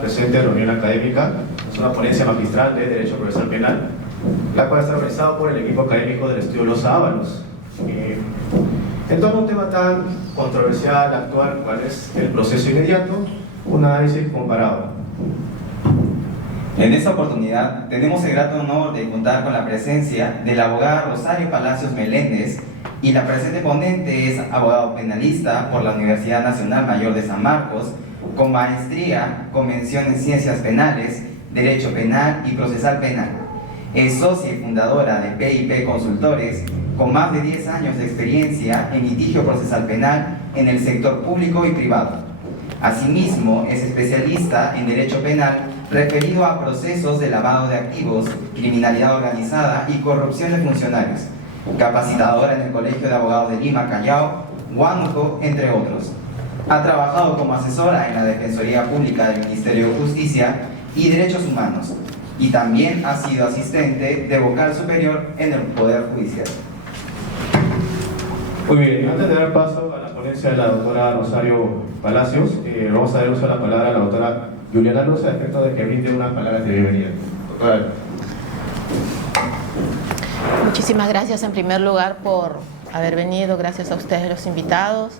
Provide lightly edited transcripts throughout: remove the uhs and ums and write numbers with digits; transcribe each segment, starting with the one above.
esta presente reunión académica. Es una ponencia magistral de Derecho Procesal Penal, la cual está organizada por el equipo académico del Estudio Los Ábalos. En torno a un tema tan controversial, actual, cual es el proceso inmediato, un análisis comparado. En esta oportunidad tenemos el grato honor de contar con la presencia de la abogada Rosario Palacios Meléndez, y la presente ponente es abogado penalista por la Universidad Nacional Mayor de San Marcos, con maestría, con mención en Ciencias Penales, Derecho Penal y Procesal Penal. Es socia y fundadora de PIP Consultores, con más de 10 años de experiencia en litigio procesal penal en el sector público y privado. Asimismo, es especialista en Derecho Penal referido a procesos de lavado de activos, criminalidad organizada y corrupción de funcionarios. Capacitadora en el Colegio de Abogados de Lima, Callao, Huánuco, entre otros. Ha trabajado como asesora en la Defensoría Pública del Ministerio de Justicia y Derechos Humanos, y también ha sido asistente de vocal superior en el Poder Judicial. Muy bien, antes de dar paso a la ponencia de la doctora Rosario Palacios, vamos a dar uso a la palabra a la doctora Juliana Luz, a efecto de que brinde unas palabras de bienvenida. Doctora. Muchísimas gracias en primer lugar por haber venido, gracias a ustedes los invitados.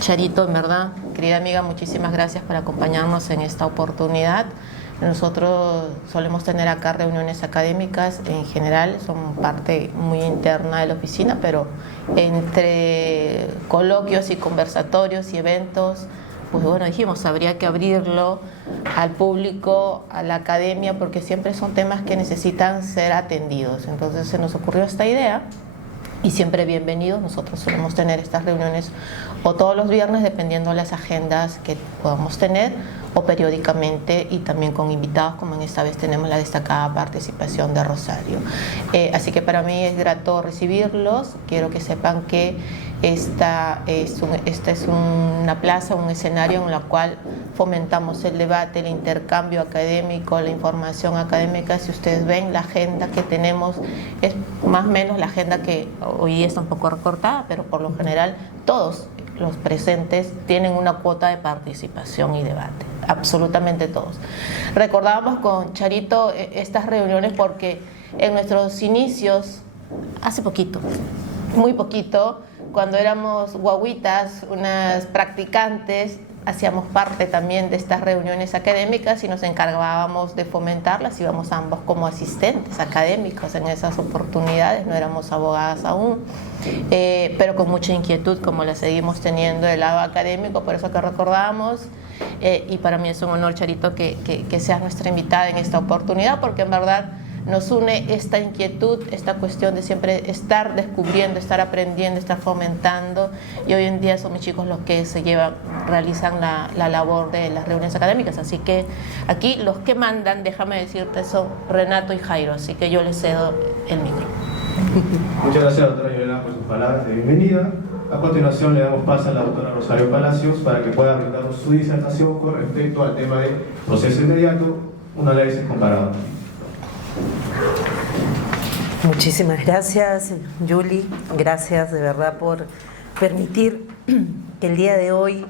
Charito, en verdad, querida amiga, muchísimas gracias por acompañarnos en esta oportunidad. Nosotros solemos tener acá reuniones académicas, en general son parte muy interna de la oficina, pero entre coloquios y conversatorios y eventos, pues bueno, dijimos, habría que abrirlo al público, a la academia, porque siempre son temas que necesitan ser atendidos. Entonces se nos ocurrió esta idea y siempre bienvenidos. Nosotros solemos tener estas reuniones o todos los viernes, dependiendo de las agendas que podamos tener, o periódicamente, y también con invitados, como en esta vez tenemos la destacada participación de Rosario. Así que para mí es grato recibirlos. Quiero que sepan que esta es una plaza, un escenario en el cual fomentamos el debate, el intercambio académico, la información académica. Si ustedes ven la agenda que tenemos, es más o menos la agenda que hoy día está un poco recortada, pero por lo general todos los presentes tienen una cuota de participación y debate, absolutamente todos. Recordábamos con Charito estas reuniones porque en nuestros inicios, hace poquito, muy poquito, cuando éramos guaguitas, unas practicantes, hacíamos parte también de estas reuniones académicas y nos encargábamos de fomentarlas. Íbamos ambos como asistentes académicos en esas oportunidades, no éramos abogadas aún, pero con mucha inquietud, como la seguimos teniendo del lado académico, por eso que recordamos. Y para mí es un honor, Charito, que seas nuestra invitada en esta oportunidad, porque en verdad nos une esta inquietud, esta cuestión de siempre estar descubriendo, estar aprendiendo, estar fomentando, y hoy en día son mis chicos los que realizan la labor de las reuniones académicas. Así que aquí los que mandan, déjame decirte, son Renato y Jairo, así que yo les cedo el micro. Muchas gracias, doctora Yolena, por sus palabras de bienvenida. A continuación le damos paso a la doctora Rosario Palacios para que pueda brindarnos su disertación con respecto al tema de proceso inmediato, un análisis comparado. Muchísimas gracias, Julie. Gracias de verdad por permitir que el día de hoy,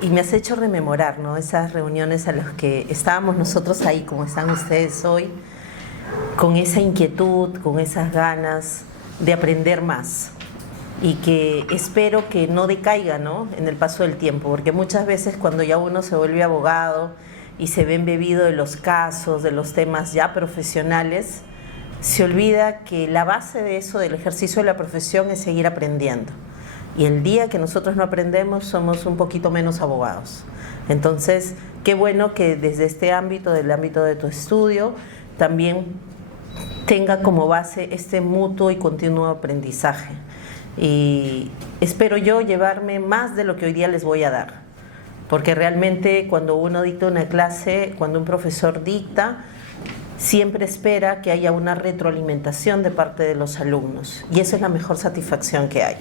y me has hecho rememorar, ¿no?, esas reuniones a las que estábamos nosotros ahí, como están ustedes hoy, con esa inquietud, con esas ganas de aprender más, y que espero que no decaiga, ¿no?, en el paso del tiempo, porque muchas veces cuando ya uno se vuelve abogado y se ve embebido de los casos, de los temas ya profesionales, se olvida que la base de eso, del ejercicio de la profesión, es seguir aprendiendo. Y el día que nosotros no aprendemos, somos un poquito menos abogados. Entonces, qué bueno que desde este ámbito, del ámbito de tu estudio, también tenga como base este mutuo y continuo aprendizaje. Y espero yo llevarme más de lo que hoy día les voy a dar. Porque realmente cuando uno dicta una clase, cuando un profesor dicta, siempre espera que haya una retroalimentación de parte de los alumnos, y esa es la mejor satisfacción que hay.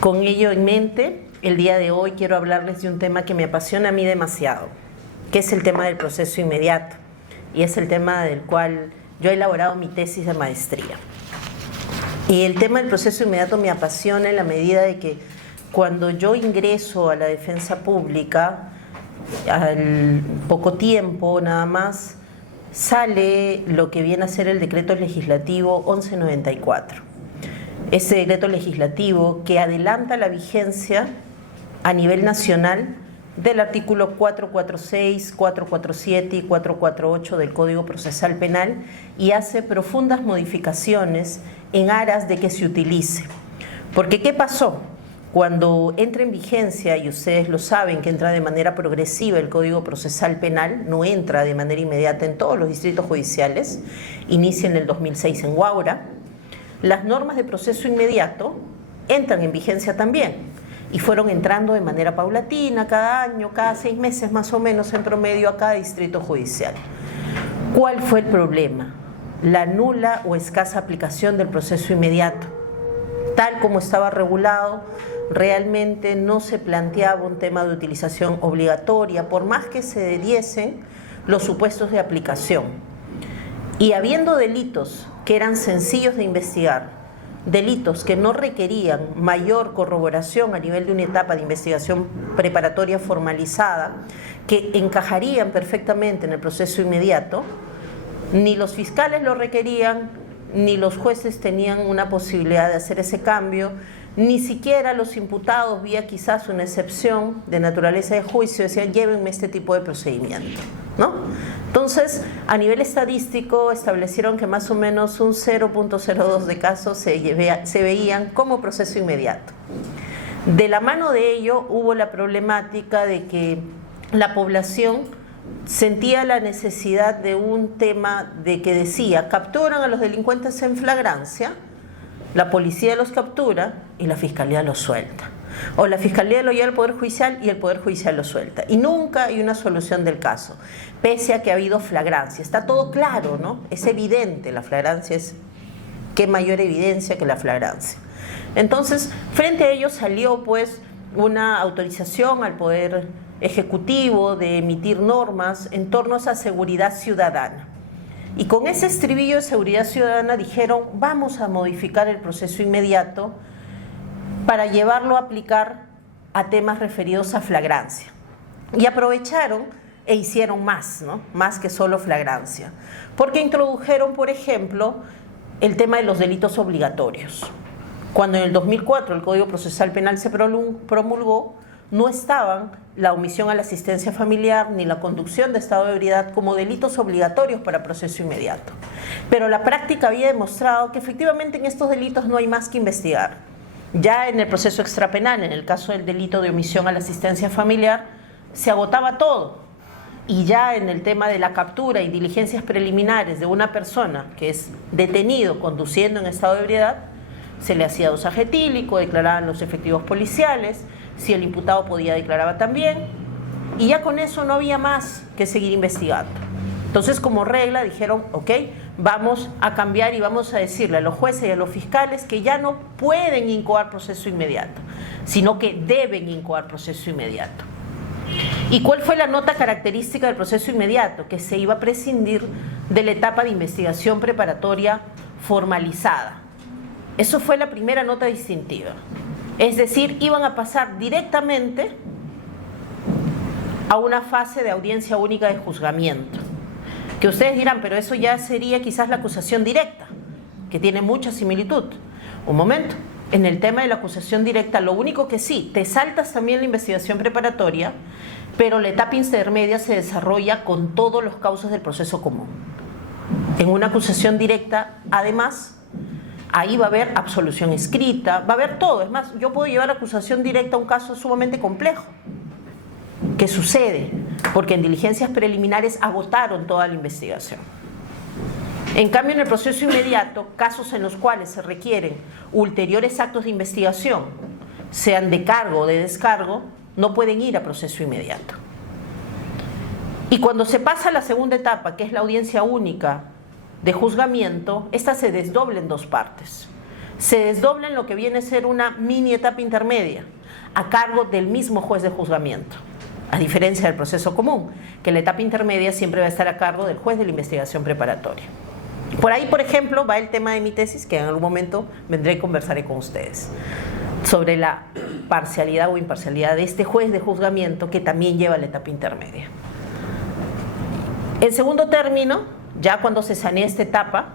Con ello en mente, el día de hoy quiero hablarles de un tema que me apasiona a mí demasiado, que es el tema del proceso inmediato, y es el tema del cual yo he elaborado mi tesis de maestría. Y el tema del proceso inmediato me apasiona en la medida de que cuando yo ingreso a la defensa pública, al poco tiempo nada más, sale lo que viene a ser el decreto legislativo 1194. Ese decreto legislativo que adelanta la vigencia a nivel nacional del artículo 446, 447 y 448 del Código Procesal Penal y hace profundas modificaciones en aras de que se utilice. Porque ¿qué pasó? Cuando entra en vigencia, y ustedes lo saben que entra de manera progresiva el Código Procesal Penal, no entra de manera inmediata en todos los distritos judiciales, inicia en el 2006 en Huaura, las normas de proceso inmediato entran en vigencia también y fueron entrando de manera paulatina, cada año, cada 6 meses más o menos en promedio a cada distrito judicial. ¿Cuál fue el problema? La nula o escasa aplicación del proceso inmediato. Tal como estaba regulado, realmente no se planteaba un tema de utilización obligatoria, por más que se diesen los supuestos de aplicación. Y habiendo delitos que eran sencillos de investigar, delitos que no requerían mayor corroboración a nivel de una etapa de investigación preparatoria formalizada, que encajarían perfectamente en el proceso inmediato, ni los fiscales lo requerían, ni los jueces tenían una posibilidad de hacer ese cambio, ni siquiera los imputados, vía quizás una excepción de naturaleza de juicio, decían llévenme este tipo de procedimiento, ¿no? Entonces, a nivel estadístico establecieron que más o menos un 0.02 de casos se veían como proceso inmediato. De la mano de ello hubo la problemática de que la población sentía la necesidad de un tema de que decía, capturan a los delincuentes en flagrancia, la policía los captura y la fiscalía los suelta. O la fiscalía lo lleva al Poder Judicial y el Poder Judicial lo suelta. Y nunca hay una solución del caso, pese a que ha habido flagrancia. Está todo claro, ¿no? Es evidente, la flagrancia es... ¿Qué mayor evidencia que la flagrancia? Entonces, frente a ello salió pues una autorización al Poder Ejecutivo de emitir normas en torno a esa seguridad ciudadana. Y con ese estribillo de seguridad ciudadana dijeron, vamos a modificar el proceso inmediato para llevarlo a aplicar a temas referidos a flagrancia. Y aprovecharon e hicieron más, ¿no? Más que solo flagrancia. Porque introdujeron, por ejemplo, el tema de los delitos obligatorios. Cuando en el 2004 el Código Procesal Penal se promulgó, no estaban la omisión a la asistencia familiar ni la conducción de estado de ebriedad como delitos obligatorios para proceso inmediato. Pero la práctica había demostrado que efectivamente en estos delitos no hay más que investigar. Ya en el proceso extrapenal, en el caso del delito de omisión a la asistencia familiar, se agotaba todo. Y ya en el tema de la captura y diligencias preliminares de una persona que es detenido conduciendo en estado de ebriedad, se le hacía dosaje etílico, declaraban los efectivos policiales, si el imputado podía declaraba también, y ya con eso no había más que seguir investigando. Entonces, como regla dijeron, ok, vamos a cambiar y vamos a decirle a los jueces y a los fiscales que ya no pueden incoar proceso inmediato, sino que deben incoar proceso inmediato. ¿Y cuál fue la nota característica del proceso inmediato? Que se iba a prescindir de la etapa de investigación preparatoria formalizada. Eso fue la primera nota distintiva. Es decir, iban a pasar directamente a una fase de audiencia única de juzgamiento. Que ustedes dirán, pero eso ya sería quizás la acusación directa, que tiene mucha similitud. Un momento, en el tema de la acusación directa, lo único que sí, te saltas también la investigación preparatoria, pero la etapa intermedia se desarrolla con todos los causas del proceso común. En una acusación directa, además, ahí va a haber absolución escrita, va a haber todo. Es más, yo puedo llevar acusación directa a un caso sumamente complejo. ¿Qué sucede? Porque en diligencias preliminares agotaron toda la investigación. En cambio, en el proceso inmediato, casos en los cuales se requieren ulteriores actos de investigación, sean de cargo o de descargo, no pueden ir a proceso inmediato. Y cuando se pasa a la segunda etapa, que es la audiencia única de juzgamiento, esta se desdobla en dos partes. Se desdobla en lo que viene a ser una mini etapa intermedia, a cargo del mismo juez de juzgamiento, a diferencia del proceso común, que la etapa intermedia siempre va a estar a cargo del juez de la investigación preparatoria. Por ahí, por ejemplo, va el tema de mi tesis, que en algún momento vendré y conversaré con ustedes. sobre la parcialidad o imparcialidad de este juez de juzgamiento que también lleva la etapa intermedia. En segundo término, ya cuando se sanee esta etapa,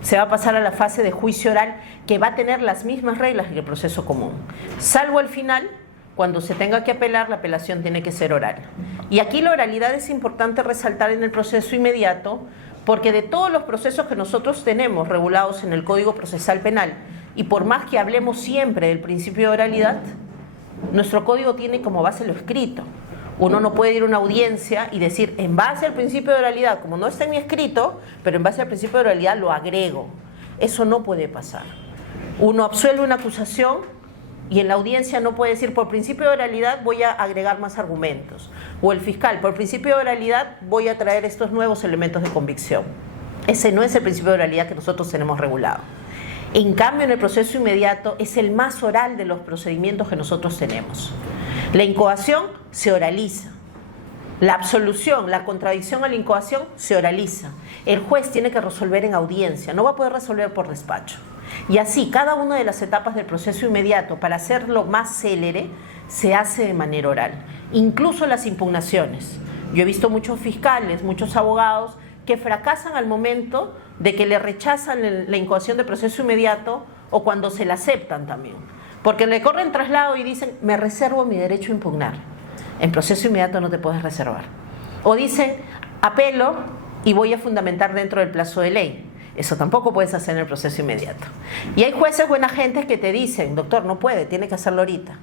se va a pasar a la fase de juicio oral que va a tener las mismas reglas que el proceso común, salvo al final, cuando se tenga que apelar, la apelación tiene que ser oral. Y aquí la oralidad es importante resaltar en el proceso inmediato, porque de todos los procesos que nosotros tenemos regulados en el Código Procesal Penal, y por más que hablemos siempre del principio de oralidad, nuestro código tiene como base lo escrito. Uno no puede ir a una audiencia y decir, en base al principio de oralidad, como no está en mi escrito, pero en base al principio de oralidad lo agrego. Eso no puede pasar. Uno absuelve una acusación y en la audiencia no puede decir, por principio de oralidad voy a agregar más argumentos. O el fiscal, por principio de oralidad voy a traer estos nuevos elementos de convicción. Ese no es el principio de oralidad que nosotros tenemos regulado. En cambio, en el proceso inmediato es el más oral de los procedimientos que nosotros tenemos. La incoación se oraliza. La absolución, la contradicción a la incoación se oraliza. El juez tiene que resolver en audiencia, no va a poder resolver por despacho. Y así, cada una de las etapas del proceso inmediato, para hacerlo más célere, se hace de manera oral. Incluso las impugnaciones. Yo he visto muchos fiscales, muchos abogados que fracasan al momento de que le rechazan la incoación de proceso inmediato o cuando se la aceptan también. Porque le corren traslado y dicen, me reservo mi derecho a impugnar. En proceso inmediato no te puedes reservar. O dicen, apelo y voy a fundamentar dentro del plazo de ley. Eso tampoco puedes hacer en el proceso inmediato. Y hay jueces buena gente que te dicen, doctor, no puede, tiene que hacerlo ahorita.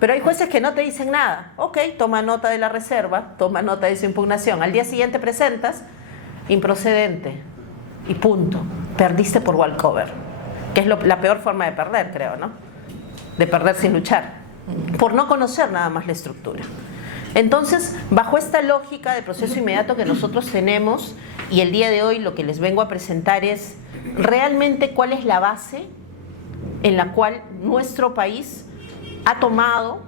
Pero hay jueces que no te dicen nada. Ok, toma nota de la reserva, toma nota de su impugnación. Al día siguiente presentas, improcedente. Y punto. Perdiste por walkover. Que es la peor forma de perder, creo, ¿no? De perder sin luchar. Por no conocer nada más la estructura. Entonces, bajo esta lógica de proceso inmediato que nosotros tenemos, y el día de hoy lo que les vengo a presentar es realmente cuál es la base en la cual nuestro país ha tomado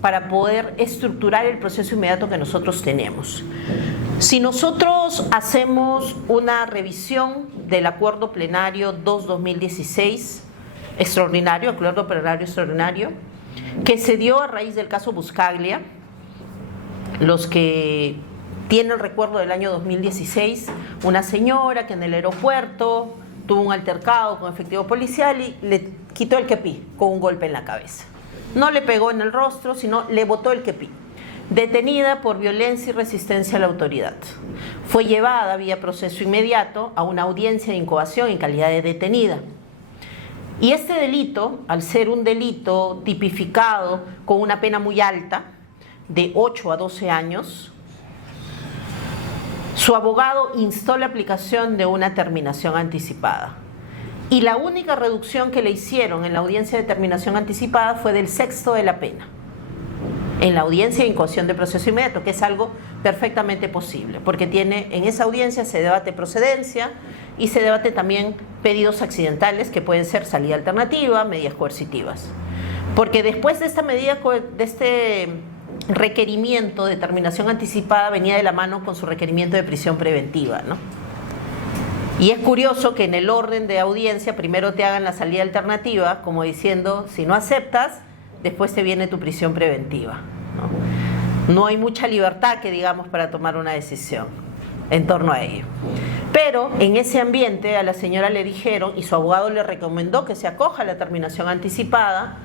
para poder estructurar el proceso inmediato que nosotros tenemos. Si nosotros hacemos una revisión del acuerdo plenario 2-2016 extraordinario, acuerdo plenario extraordinario, que se dio a raíz del caso Buscaglia, los que tienen recuerdo del año 2016, una señora que en el aeropuerto tuvo un altercado con efectivo policial y le quitó el kepí con un golpe en la cabeza. No le pegó en el rostro, sino le botó el kepí. Detenida por violencia y resistencia a la autoridad. Fue llevada vía proceso inmediato a una audiencia de incoación en calidad de detenida. Y este delito, al ser un delito tipificado con una pena muy alta, de 8 a 12 años, su abogado instó la aplicación de una terminación anticipada. Y la única reducción que le hicieron en la audiencia de terminación anticipada fue del sexto de la pena, en la audiencia de incoación de proceso inmediato, que es algo perfectamente posible, porque en esa audiencia se debate procedencia y se debate también pedidos accidentales, que pueden ser salida alternativa, medidas coercitivas. Porque después de esta medida, de este requerimiento de terminación anticipada, venía de la mano con su requerimiento de prisión preventiva, ¿no? Y es curioso que en el orden de audiencia primero te hagan la salida alternativa, como diciendo, si no aceptas, después te viene tu prisión preventiva, ¿no? No hay mucha libertad, que digamos, para tomar una decisión en torno a ello. Pero en ese ambiente a la señora le dijeron, y su abogado le recomendó que se acoja a la terminación anticipada,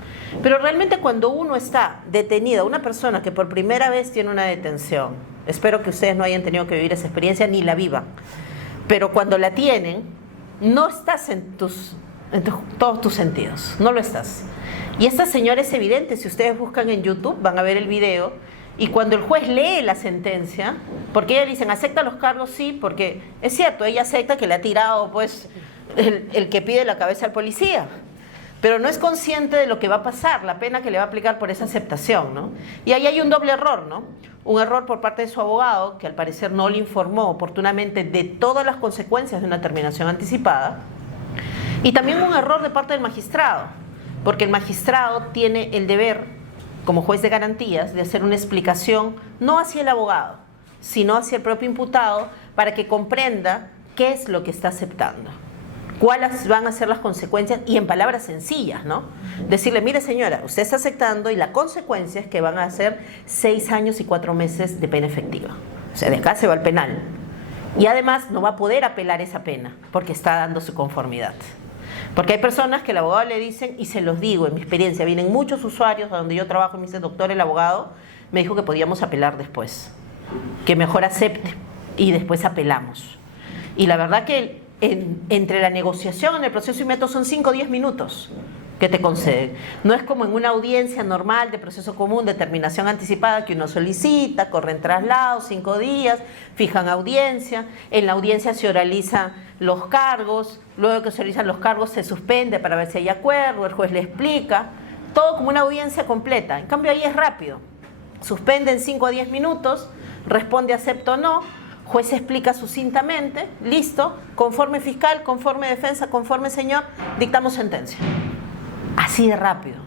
pero realmente cuando uno está detenida, una persona que por primera vez tiene una detención, espero que ustedes no hayan tenido que vivir esa experiencia ni la vivan, pero cuando la tienen, no estás en todos tus sentidos, no lo estás. Y esta señora es evidente, si ustedes buscan en YouTube van a ver el video, y cuando el juez lee la sentencia, porque ella dicen, ¿acepta los cargos? Sí, porque es cierto, ella acepta que le ha tirado pues el que pide la cabeza al policía, pero no es consciente de lo que va a pasar, la pena que le va a aplicar por esa aceptación, ¿no? Y ahí hay un doble error, ¿no? Un error por parte de su abogado, que al parecer no le informó oportunamente de todas las consecuencias de una terminación anticipada, y también un error de parte del magistrado, porque el magistrado tiene el deber, como juez de garantías, de hacer una explicación no hacia el abogado, sino hacia el propio imputado, para que comprenda qué es lo que está aceptando, cuáles van a ser las consecuencias y en palabras sencillas, ¿no? Decirle, mire señora, usted está aceptando y la consecuencia es que van a ser 6 años y 4 meses de pena efectiva. O sea, de acá se va al penal. Y además no va a poder apelar esa pena porque está dando su conformidad. Porque hay personas que el abogado le dicen, y se los digo, en mi experiencia, vienen muchos usuarios a donde yo trabajo y me dice, doctor, el abogado me dijo que podíamos apelar después, que mejor acepte y después apelamos. Y la verdad que entre la negociación en el proceso inmediato son 5 o 10 minutos que te conceden. No es como en una audiencia normal de proceso común de terminación anticipada que uno solicita, corren traslados, 5 días, fijan audiencia, en la audiencia se oralizan los cargos, luego que se oralizan los cargos se suspende para ver si hay acuerdo, el juez le explica, todo como una audiencia completa. En cambio ahí es rápido, suspende en 5 a 10 minutos, responde acepto o no, juez explica sucintamente, listo, conforme fiscal, conforme defensa, conforme señor, dictamos sentencia. Así de rápido.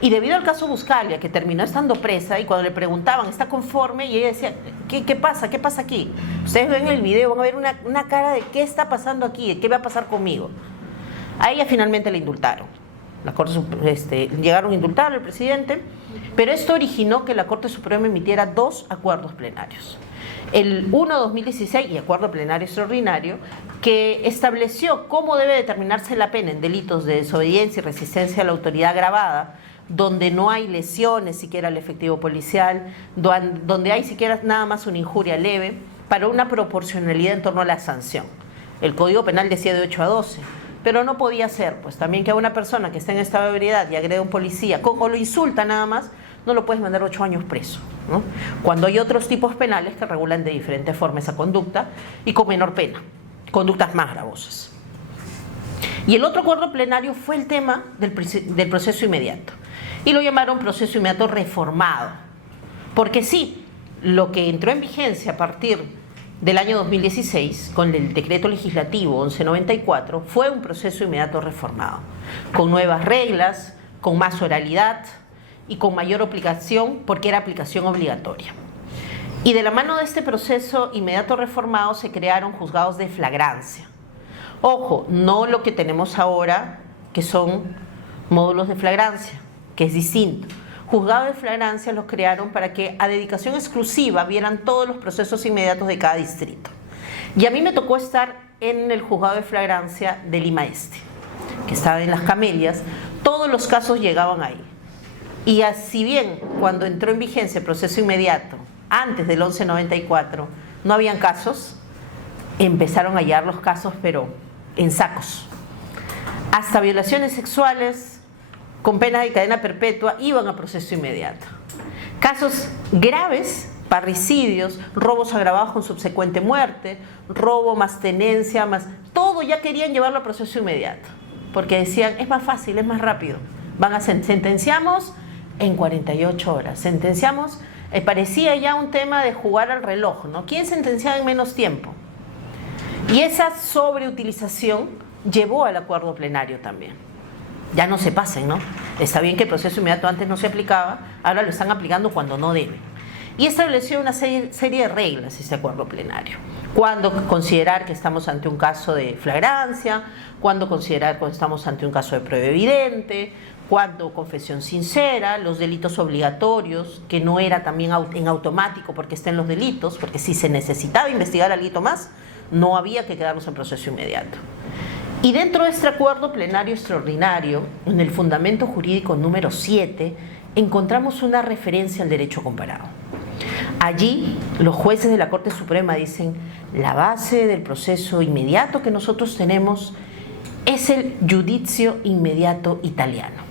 Y debido al caso Buscalia, que terminó estando presa, y cuando le preguntaban, ¿está conforme? Y ella decía, ¿qué pasa? ¿Qué pasa aquí? Ustedes ven el video, van a ver una cara de qué está pasando aquí, de qué va a pasar conmigo. A ella finalmente la indultaron. La Corte, llegaron a indultar al presidente, pero esto originó que la Corte Suprema emitiera 2 acuerdos plenarios. El 1/2016 y acuerdo plenario extraordinario que estableció cómo debe determinarse la pena en delitos de desobediencia y resistencia a la autoridad agravada, donde no hay lesiones siquiera al efectivo policial, donde hay siquiera nada más una injuria leve, para una proporcionalidad en torno a la sanción. El Código Penal decía de 8 a 12, pero no podía ser, pues también que a una persona que está en estado de ebriedad y agrede a un policía o lo insulta nada más, no lo puedes mandar 8 años preso, ¿no? Cuando hay otros tipos penales que regulan de diferentes formas esa conducta y con menor pena, conductas más gravosas. Y el otro acuerdo plenario fue el tema del proceso inmediato. Y lo llamaron proceso inmediato reformado. Porque sí, lo que entró en vigencia a partir del año 2016, con el decreto legislativo 1194, fue un proceso inmediato reformado, con nuevas reglas, con más oralidad y con mayor aplicación, porque era aplicación obligatoria. Y de la mano de este proceso inmediato reformado se crearon juzgados de flagrancia. Ojo, no lo que tenemos ahora, que son módulos de flagrancia, que es distinto. Juzgados de flagrancia los crearon para que a dedicación exclusiva vieran todos los procesos inmediatos de cada distrito. Y a mí me tocó estar en el juzgado de flagrancia de Lima Este, que estaba en Las Camelias. Todos los casos llegaban ahí. Y así bien, cuando entró en vigencia el proceso inmediato, antes del 1194, no habían casos, empezaron a hallar los casos, pero en sacos. Hasta violaciones sexuales con pena de cadena perpetua iban a proceso inmediato. Casos graves, parricidios, robos agravados con subsecuente muerte, robo más tenencia, más... todo ya querían llevarlo a proceso inmediato, porque decían, es más fácil, es más rápido. Sentenciamos en 48 horas. Sentenciamos, parecía ya un tema de jugar al reloj, ¿no? ¿Quién sentenciaba en menos tiempo? Y esa sobreutilización llevó al acuerdo plenario también. Ya no se pasen, ¿no? Está bien que el proceso inmediato antes no se aplicaba, ahora lo están aplicando cuando no debe. Y estableció una serie de reglas ese acuerdo plenario. Cuándo considerar que estamos ante un caso de flagrancia, cuándo considerar cuando estamos ante un caso de prueba evidente, cuándo confesión sincera, los delitos obligatorios, que no era también en automático porque estén los delitos, porque si se necesitaba investigar algo más, no había que quedarnos en proceso inmediato. Y dentro de este acuerdo plenario extraordinario, en el fundamento jurídico número 7, encontramos una referencia al derecho comparado. Allí, los jueces de la Corte Suprema dicen, la base del proceso inmediato que nosotros tenemos es el giudizio inmediato italiano.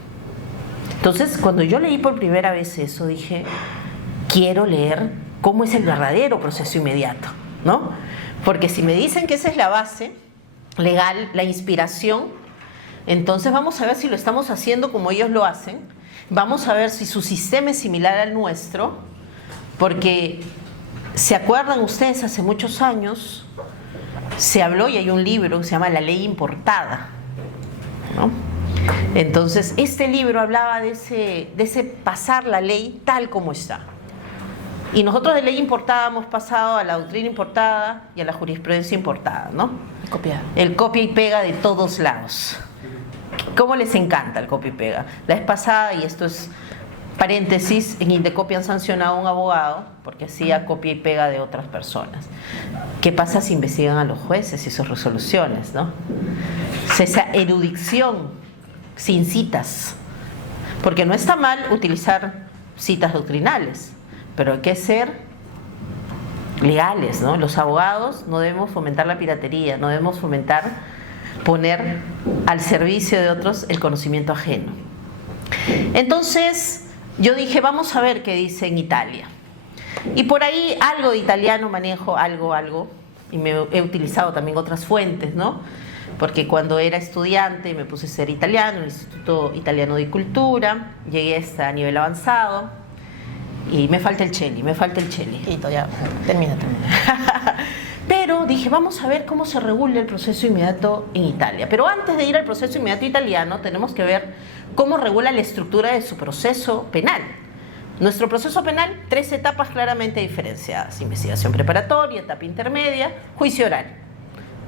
Entonces, cuando yo leí por primera vez eso, dije, quiero leer cómo es el verdadero proceso inmediato, ¿no? Porque si me dicen que esa es la base legal, la inspiración, entonces vamos a ver si lo estamos haciendo como ellos lo hacen, vamos a ver si su sistema es similar al nuestro, porque ¿se acuerdan ustedes? Hace muchos años se habló y hay un libro que se llama La Ley Importada, ¿no? Entonces este libro hablaba de ese pasar la ley tal como está. Y nosotros de ley importada hemos pasado a la doctrina importada y a la jurisprudencia importada, ¿no? Copiar. El copia y pega de todos lados. ¿Cómo les encanta el copia y pega? La vez pasada, y esto es paréntesis, en Indecopi han sancionado a un abogado porque hacía copia y pega de otras personas. ¿Qué pasa si investigan a los jueces y sus resoluciones, no? Esa erudición sin citas. Porque no está mal utilizar citas doctrinales, pero hay que ser legales, ¿no? Los abogados no debemos fomentar la piratería, no debemos poner al servicio de otros el conocimiento ajeno. Entonces, yo dije, vamos a ver qué dice en Italia. Y por ahí algo de italiano manejo, algo, y me he utilizado también otras fuentes, ¿no? Porque cuando era estudiante me puse a ser italiano, en el Instituto Italiano de Cultura, llegué hasta nivel avanzado, y me falta el Cheli. Quito, ya, termina. Pero dije, vamos a ver cómo se regula el proceso inmediato en Italia. Pero antes de ir al proceso inmediato italiano, tenemos que ver cómo regula la estructura de su proceso penal. Nuestro proceso penal, 3 etapas claramente diferenciadas: investigación preparatoria, etapa intermedia, juicio oral.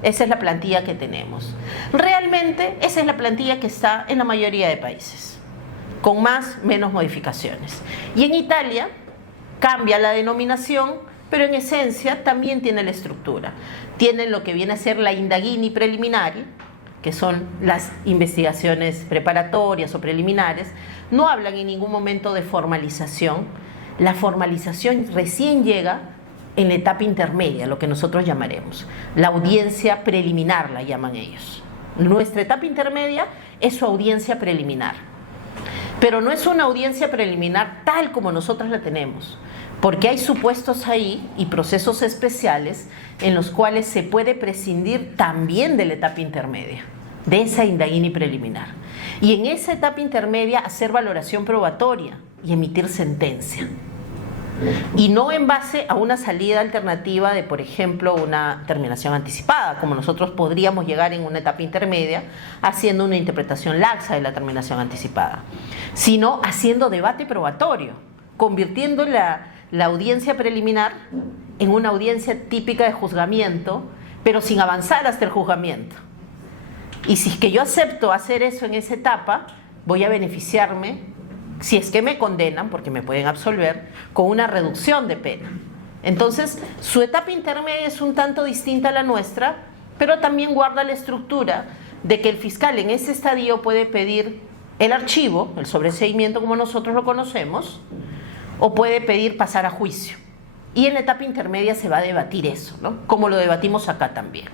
Esa es la plantilla que tenemos. Realmente, esa es la plantilla que está en la mayoría de países, con más o menos modificaciones. Y en Italia cambia la denominación, pero en esencia también tiene la estructura. Tienen lo que viene a ser la indagini preliminari, que son las investigaciones preparatorias o preliminares. No hablan en ningún momento de formalización. La formalización recién llega en la etapa intermedia, lo que nosotros llamaremos. La audiencia preliminar la llaman ellos. Nuestra etapa intermedia es su audiencia preliminar. Pero no es una audiencia preliminar tal como nosotros la tenemos, porque hay supuestos ahí y procesos especiales en los cuales se puede prescindir también de la etapa intermedia, de esa indagini preliminar. Y en esa etapa intermedia hacer valoración probatoria y emitir sentencia. Y no en base a una salida alternativa de, por ejemplo, una terminación anticipada, como nosotros podríamos llegar en una etapa intermedia haciendo una interpretación laxa de la terminación anticipada, sino haciendo debate probatorio, convirtiendo la audiencia preliminar en una audiencia típica de juzgamiento, pero sin avanzar hasta el juzgamiento. Y si es que yo acepto hacer eso en esa etapa, voy a beneficiarme, si es que me condenan, porque me pueden absolver, con una reducción de pena. Entonces, su etapa intermedia es un tanto distinta a la nuestra, pero también guarda la estructura de que el fiscal en ese estadio puede pedir el archivo, el sobreseimiento como nosotros lo conocemos, o puede pedir pasar a juicio. Y en la etapa intermedia se va a debatir eso, ¿no? Como lo debatimos acá también.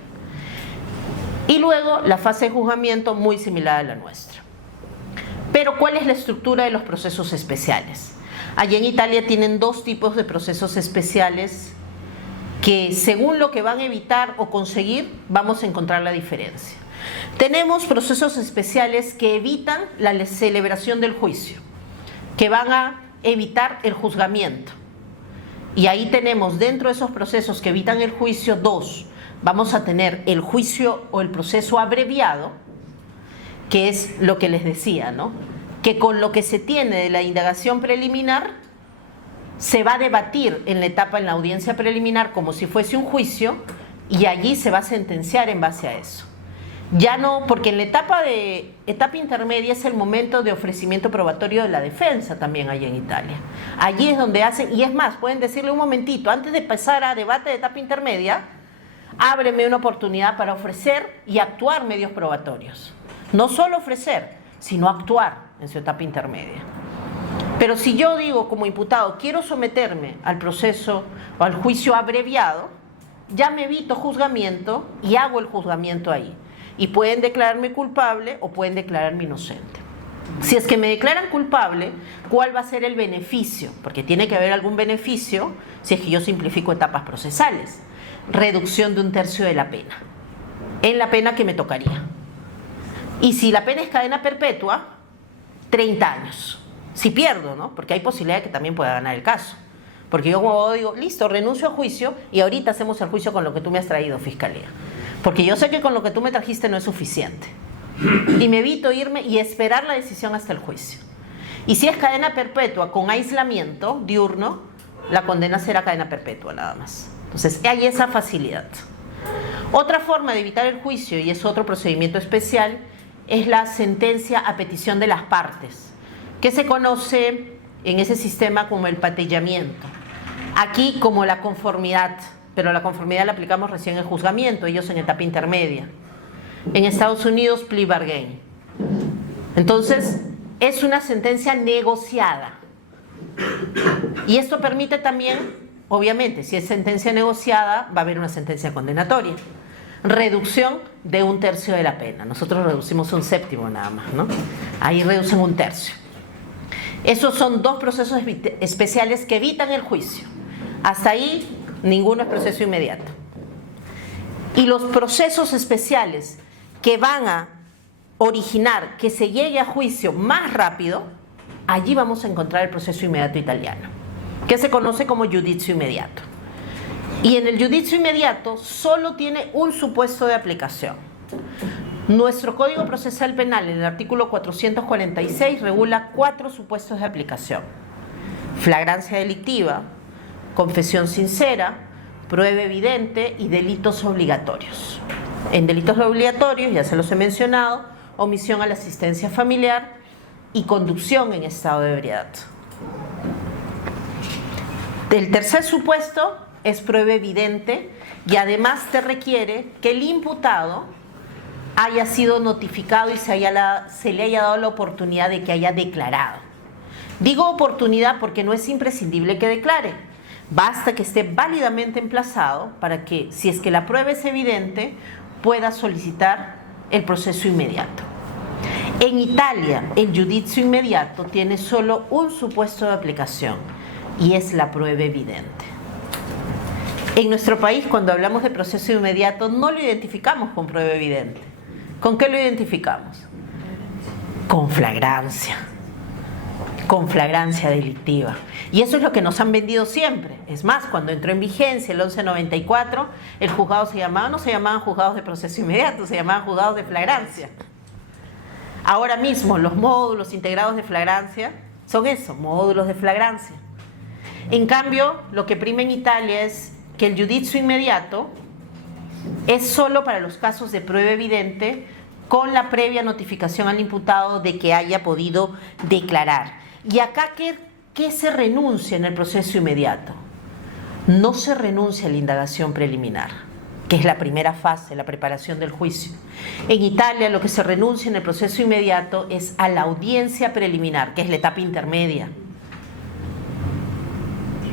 Y luego la fase de juzgamiento muy similar a la nuestra. Pero ¿cuál es la estructura de los procesos especiales? Allí en Italia tienen 2 tipos de procesos especiales que, según lo que van a evitar o conseguir, vamos a encontrar la diferencia. Tenemos procesos especiales que evitan la celebración del juicio, que van a evitar el juzgamiento. Y ahí tenemos, dentro de esos procesos que evitan el juicio, 2. Vamos a tener el juicio o el proceso abreviado, que es lo que les decía, ¿no? Que con lo que se tiene de la indagación preliminar se va a debatir en la audiencia preliminar como si fuese un juicio, y allí se va a sentenciar en base a eso. Ya no, porque en la etapa intermedia es el momento de ofrecimiento probatorio de la defensa también allá en Italia. Allí es donde hacen, y es más, pueden decirle un momentito, antes de pasar a debate de etapa intermedia, ábreme una oportunidad para ofrecer y actuar medios probatorios. No solo ofrecer, sino actuar en su etapa intermedia. Pero si yo digo como imputado, quiero someterme al proceso o al juicio abreviado, ya me evito juzgamiento y hago el juzgamiento ahí. Y pueden declararme culpable o pueden declararme inocente. Si es que me declaran culpable, ¿cuál va a ser el beneficio? Porque tiene que haber algún beneficio si es que yo simplifico etapas procesales. Reducción de 1/3 de la pena, en la pena que me tocaría. Y si la pena es cadena perpetua, 30 años. Si pierdo, ¿no? Porque hay posibilidad de que también pueda ganar el caso. Porque yo como abogado digo, listo, renuncio a juicio y ahorita hacemos el juicio con lo que tú me has traído, fiscalía. Porque yo sé que con lo que tú me trajiste no es suficiente. Y me evito irme y esperar la decisión hasta el juicio. Y si es cadena perpetua con aislamiento diurno, la condena será cadena perpetua nada más. Entonces hay esa facilidad. Otra forma de evitar el juicio, y es otro procedimiento especial, es la sentencia a petición de las partes, que se conoce en ese sistema como el patellamiento. Aquí como la conformidad, pero la conformidad la aplicamos recién en juzgamiento, ellos en etapa intermedia. En Estados Unidos, plea bargain. Entonces, es una sentencia negociada. Y esto permite también, obviamente, si es sentencia negociada, va a haber una sentencia condenatoria. Reducción de 1/3 de la pena. Nosotros reducimos 1/7 nada más, ¿no? Ahí reducen 1/3. Esos son dos procesos especiales que evitan el juicio. Hasta ahí, ninguno es proceso inmediato. Y los procesos especiales que van a originar que se llegue a juicio más rápido, allí vamos a encontrar el proceso inmediato italiano, que se conoce como giudizio inmediato. Y en el giudizio inmediato solo tiene un supuesto de aplicación. Nuestro Código Procesal Penal, en el artículo 446, regula 4 supuestos de aplicación: flagrancia delictiva, confesión sincera, prueba evidente y delitos obligatorios. En delitos obligatorios, ya se los he mencionado, omisión a la asistencia familiar y conducción en estado de ebriedad. El tercer supuesto es prueba evidente y además te requiere que el imputado haya sido notificado y se le haya dado la oportunidad de que haya declarado. Digo oportunidad porque no es imprescindible que declare. Basta que esté válidamente emplazado para que, si es que la prueba es evidente, pueda solicitar el proceso inmediato. En Italia, el giudizio inmediato tiene solo un supuesto de aplicación y es la prueba evidente. En nuestro país, cuando hablamos de proceso inmediato, no lo identificamos con prueba evidente. ¿Con qué lo identificamos? Con flagrancia delictiva. Y eso es lo que nos han vendido siempre. Es más, cuando entró en vigencia el 1194, el juzgado no se llamaban juzgados de proceso inmediato, se llamaban juzgados de flagrancia. Ahora mismo los módulos integrados de flagrancia son eso, módulos de flagrancia. En cambio, lo que prima en Italia es que el giudizio inmediato es solo para los casos de prueba evidente con la previa notificación al imputado de que haya podido declarar. Y acá, ¿qué se renuncia en el proceso inmediato? No se renuncia a la indagación preliminar, que es la primera fase, la preparación del juicio. En Italia, lo que se renuncia en el proceso inmediato es a la audiencia preliminar, que es la etapa intermedia.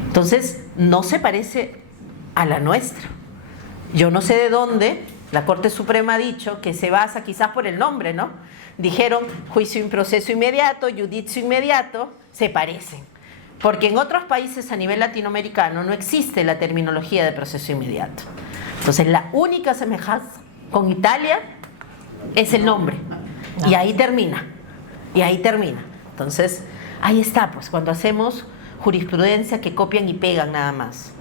Entonces, no se parece a la nuestra. Yo no sé de dónde la Corte Suprema ha dicho que se basa quizás por el nombre, ¿no? Dijeron juicio en proceso inmediato, giudizio inmediato, se parecen. Porque en otros países a nivel latinoamericano no existe la terminología de proceso inmediato. Entonces la única semejanza con Italia es el nombre. Y ahí termina. Entonces, ahí está, pues, cuando hacemos jurisprudencia que copian y pegan nada más.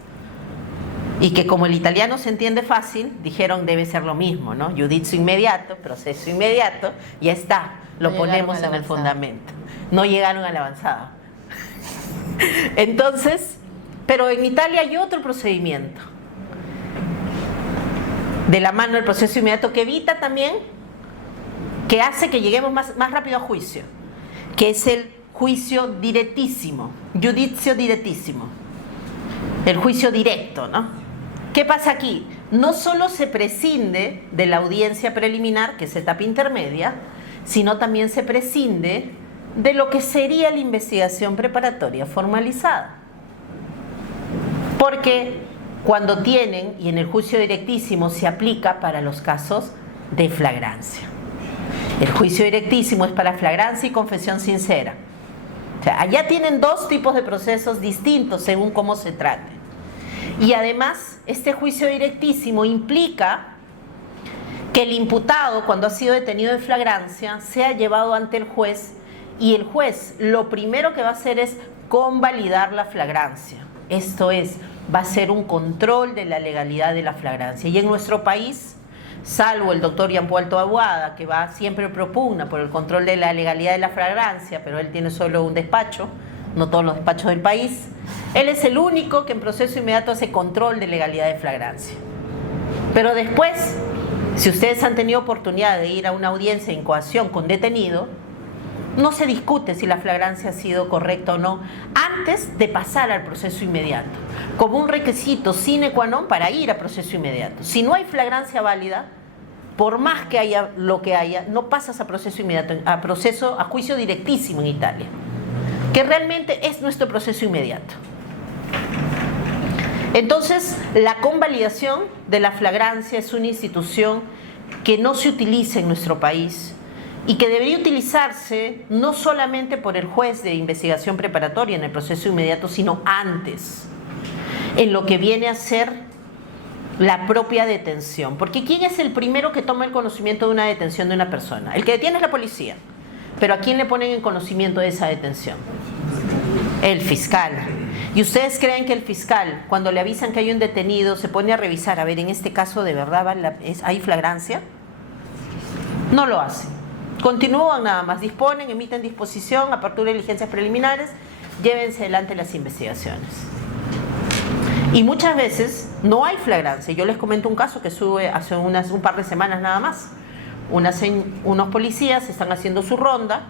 Y que como el italiano se entiende fácil, dijeron debe ser lo mismo, ¿no? Giudizio inmediato, proceso inmediato, ya está, lo ponemos en el fundamento. No llegaron a la avanzada. Entonces, pero en Italia hay otro procedimiento de la mano del proceso inmediato que evita también, que hace que lleguemos más rápido a juicio, que es el juicio directísimo, giudizio direttissimo, el juicio directo, ¿no? ¿Qué pasa aquí? No solo se prescinde de la audiencia preliminar, que es etapa intermedia, sino también se prescinde de lo que sería la investigación preparatoria formalizada. Porque cuando tienen, y en el juicio directísimo se aplica para los casos de flagrancia. El juicio directísimo es para flagrancia y confesión sincera. O sea, allá tienen dos tipos de procesos distintos según cómo se trate. Y además, este juicio directísimo implica que el imputado, cuando ha sido detenido en flagrancia, sea llevado ante el juez y el juez lo primero que va a hacer es convalidar la flagrancia. Esto es, va a ser un control de la legalidad de la flagrancia. Y en nuestro país, salvo el doctor Gianpualto Aguada, que siempre propugna por el control de la legalidad de la flagrancia, pero él tiene solo un despacho, no todos los despachos del país, él es el único que en proceso inmediato hace control de legalidad de flagrancia. Pero después, si ustedes han tenido oportunidad de ir a una audiencia en coacción con detenido, no se discute si la flagrancia ha sido correcta o no antes de pasar al proceso inmediato, como un requisito sine qua non para ir a proceso inmediato. Si no hay flagrancia válida, por más que haya lo que haya, no pasas a proceso inmediato, a juicio directísimo en Italia, que realmente es nuestro proceso inmediato. Entonces, la convalidación de la flagrancia es una institución que no se utiliza en nuestro país y que debería utilizarse no solamente por el juez de investigación preparatoria en el proceso inmediato, sino antes, en lo que viene a ser la propia detención. Porque ¿quién es el primero que toma el conocimiento de una detención de una persona? El que detiene es la policía. Pero ¿a quién le ponen en conocimiento de esa detención? El fiscal. ¿Y ustedes creen que el fiscal, cuando le avisan que hay un detenido, se pone a revisar, a ver, en este caso de verdad hay flagrancia? No lo hace. Continúan nada más, disponen, emiten disposición, apertura de diligencias preliminares, llévense adelante las investigaciones. Y muchas veces no hay flagrancia. Yo les comento un caso que sube hace un par de semanas nada más. Unos policías están haciendo su ronda,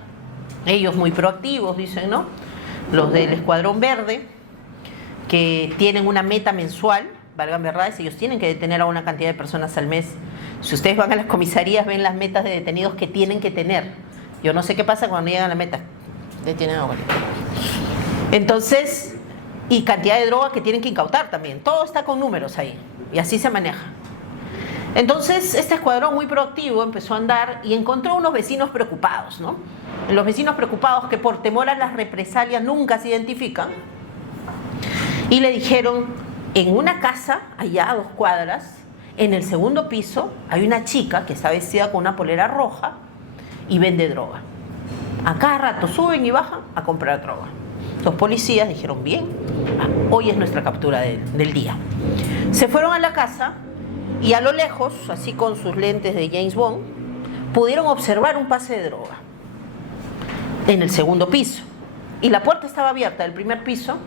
ellos muy proactivos, dicen, ¿no? Los del Escuadrón Verde, que tienen una meta mensual, valgan verdades, ellos tienen que detener a una cantidad de personas al mes. Si ustedes van a las comisarías, ven las metas de detenidos que tienen que tener. Yo no sé qué pasa cuando llegan a la meta. Detienen a varios. Entonces, y cantidad de droga que tienen que incautar también. Todo está con números ahí. Y así se maneja. Entonces, este escuadrón muy proactivo empezó a andar y encontró unos vecinos preocupados, ¿no? Los vecinos preocupados que por temor a las represalias nunca se identifican. Y le dijeron, en una casa, allá a 2 cuadras, en el segundo piso, hay una chica que está vestida con una polera roja y vende droga. A cada rato suben y bajan a comprar droga. Los policías dijeron, bien, hoy es nuestra captura del día. Se fueron a la casa y a lo lejos, así con sus lentes de James Bond, pudieron observar un pase de droga en el segundo piso. Y la puerta estaba abierta del primer piso,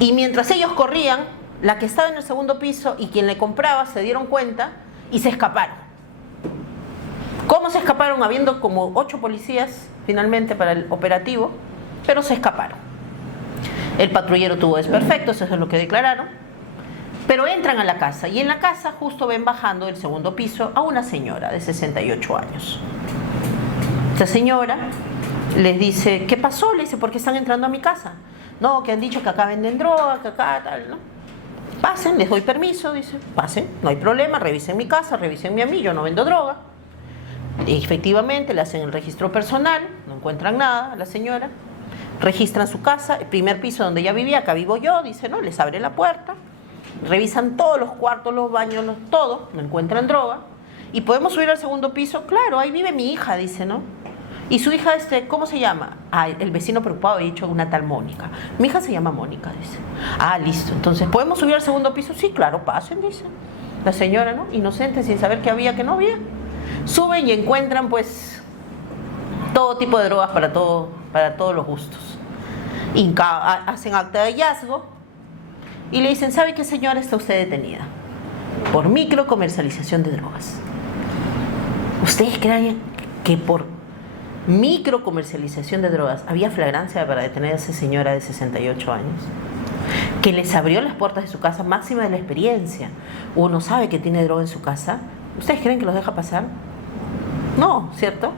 y mientras ellos corrían, la que estaba en el segundo piso y quien le compraba se dieron cuenta y se escaparon. ¿Cómo se escaparon? Habiendo como 8 policías finalmente para el operativo, pero se escaparon. El patrullero tuvo desperfectos, eso es lo que declararon, pero entran a la casa y en la casa justo ven bajando del segundo piso a una señora de 68 años. Esta señora les dice, ¿qué pasó? Le dice, ¿por qué están entrando a mi casa? No, que han dicho que acá venden droga, que acá tal, ¿no? Pasen, les doy permiso, dice, pasen, no hay problema, revisen mi casa, revísenme a mí, yo no vendo droga. Y efectivamente le hacen el registro personal, no encuentran nada a la señora, registran su casa, el primer piso donde ella vivía, acá vivo yo, dice, no, les abre la puerta, revisan todos los cuartos, los baños, todo, no encuentran droga. ¿Y podemos subir al segundo piso? Claro, ahí vive mi hija, dice, ¿no? ¿Y su hija, cómo se llama? Ah, el vecino preocupado había dicho una tal Mónica. Mi hija se llama Mónica, dice. Ah, listo. Entonces, ¿podemos subir al segundo piso? Sí, claro, pasen, dice. La señora, ¿no? Inocente, sin saber qué había, qué no había. Suben y encuentran, pues, todo tipo de drogas para todos los gustos. Hacen acta de hallazgo y le dicen, ¿sabe qué, señora? Está usted detenida por microcomercialización de drogas. ¿Ustedes creen que por microcomercialización de drogas había flagrancia para detener a esa señora de 68 años? Que les abrió las puertas de su casa, máxima de la experiencia. Uno sabe que tiene droga en su casa. ¿Ustedes creen que los deja pasar? No, ¿cierto?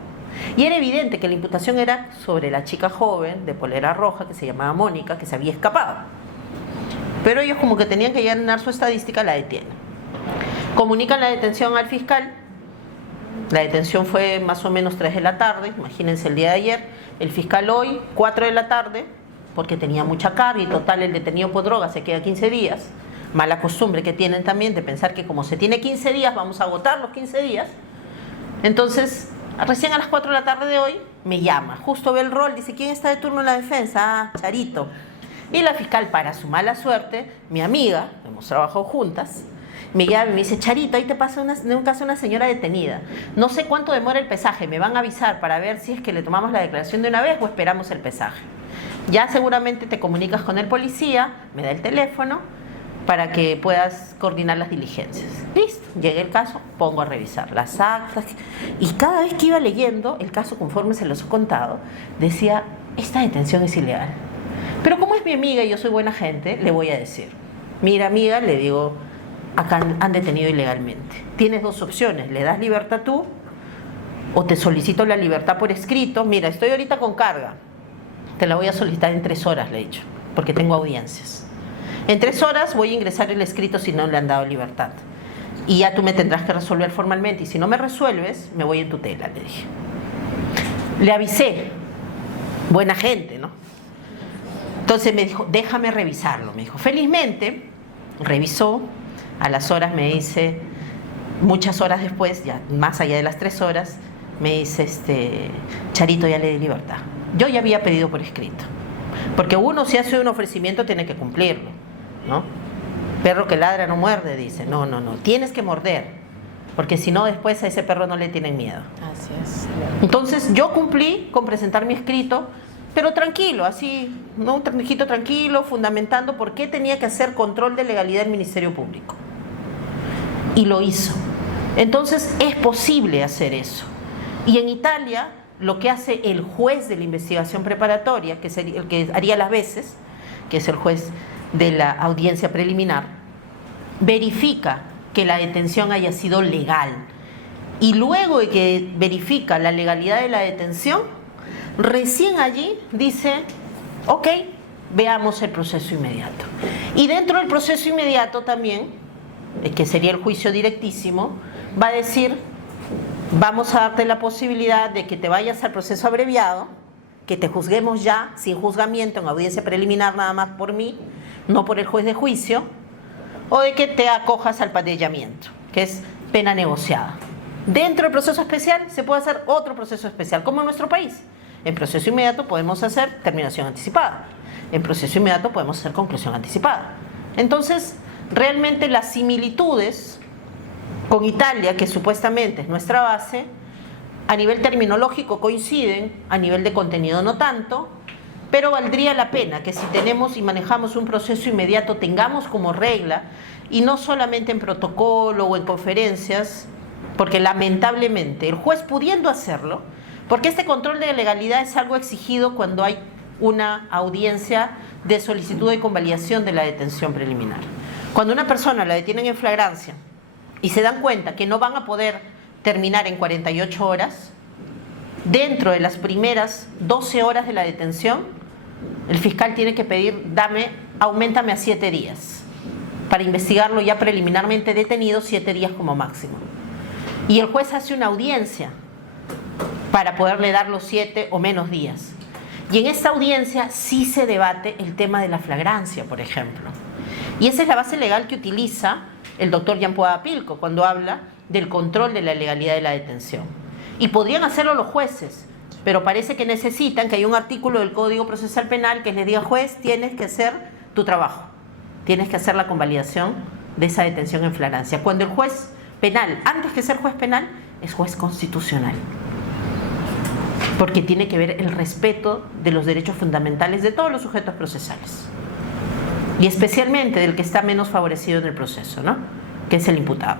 Y era evidente que la imputación era sobre la chica joven de polera roja que se llamaba Mónica, que se había escapado. Pero ellos, como que tenían que llenar su estadística, la detienen. Comunican la detención al fiscal. La detención fue más o menos 3 de la tarde, imagínense el día de ayer. El fiscal hoy, 4 de la tarde, porque tenía mucha carga y total el detenido por droga se queda 15 días. Mala costumbre que tienen también de pensar que como se tiene 15 días, vamos a agotar los 15 días. Entonces, recién a las 4 de la tarde de hoy, me llama. Justo ve el rol, dice, ¿quién está de turno en la defensa? Ah, Charito. Y la fiscal, para su mala suerte, mi amiga, hemos trabajado juntas, me llama y me dice, Charito, ahí te pasa de un caso una señora detenida. No sé cuánto demora el pesaje, me van a avisar para ver si es que le tomamos la declaración de una vez o esperamos el pesaje. Ya seguramente te comunicas con el policía, me da el teléfono, para que puedas coordinar las diligencias. Listo, llegué el caso, pongo a revisar las actas y cada vez que iba leyendo el caso conforme se los he contado, decía, esta detención es ilegal. Pero como es mi amiga y yo soy buena gente, le voy a decir, mira amiga, le digo, acá han detenido ilegalmente. Tienes dos opciones, le das libertad tú o te solicito la libertad por escrito. Mira, estoy ahorita con carga, te la voy a solicitar en 3 horas, le he dicho, porque tengo audiencias. En 3 horas voy a ingresar el escrito si no le han dado libertad. Y ya tú me tendrás que resolver formalmente. Y si no me resuelves, me voy en tutela, le dije. Le avisé. Buena gente, ¿no? Entonces me dijo, déjame revisarlo. Me dijo, felizmente, revisó. A las horas me dice, muchas horas después, ya más allá de las 3 horas, me dice, Charito, ya le di libertad. Yo ya había pedido por escrito. Porque uno, si hace un ofrecimiento, tiene que cumplirlo, ¿no? Perro que ladra no muerde, dice. No, tienes que morder, porque si no, después a ese perro no le tienen miedo. Así es. Entonces yo cumplí con presentar mi escrito, pero tranquilo, así, ¿no? Un trabajito tranquilo, fundamentando por qué tenía que hacer control de legalidad del Ministerio Público. Y lo hizo. Entonces es posible hacer eso. Y en Italia, lo que hace el juez de la investigación preparatoria, que sería el que haría las veces, que es el juez de la audiencia preliminar, verifica que la detención haya sido legal. Y luego de que verifica la legalidad de la detención, recién allí dice, ok, veamos el proceso inmediato. Y dentro del proceso inmediato también, que sería el juicio directísimo, va a decir, vamos a darte la posibilidad de que te vayas al proceso abreviado, que te juzguemos ya, sin juzgamiento, en audiencia preliminar nada más por mí, no por el juez de juicio, o de que te acojas al padellamiento, que es pena negociada. Dentro del proceso especial se puede hacer otro proceso especial, como en nuestro país. En proceso inmediato podemos hacer terminación anticipada. En proceso inmediato podemos hacer conclusión anticipada. Entonces, realmente las similitudes con Italia, que supuestamente es nuestra base, a nivel terminológico coinciden, a nivel de contenido no tanto, pero valdría la pena que si tenemos y manejamos un proceso inmediato tengamos como regla, y no solamente en protocolo o en conferencias, porque lamentablemente el juez pudiendo hacerlo, porque este control de legalidad es algo exigido cuando hay una audiencia de solicitud de convalidación de la detención preliminar. Cuando una persona la detienen en flagrancia y se dan cuenta que no van a poder terminar en 48 horas, dentro de las primeras 12 horas de la detención, el fiscal tiene que pedir, auméntame a 7 días, para investigarlo ya preliminarmente detenido, 7 días como máximo. Y el juez hace una audiencia para poderle dar los 7 o menos días. Y en esta audiencia sí se debate el tema de la flagrancia, por ejemplo. Y esa es la base legal que utiliza el doctor Jean-Paul Pilco cuando habla del control de la legalidad de la detención. Y podrían hacerlo los jueces, pero parece que necesitan que haya un artículo del Código Procesal Penal que les diga, juez, tienes que hacer tu trabajo, tienes que hacer la convalidación de esa detención en flagrancia. Cuando el juez penal, antes que ser juez penal, es juez constitucional, porque tiene que ver el respeto de los derechos fundamentales de todos los sujetos procesales, y especialmente del que está menos favorecido en el proceso, ¿no? Que es el imputado.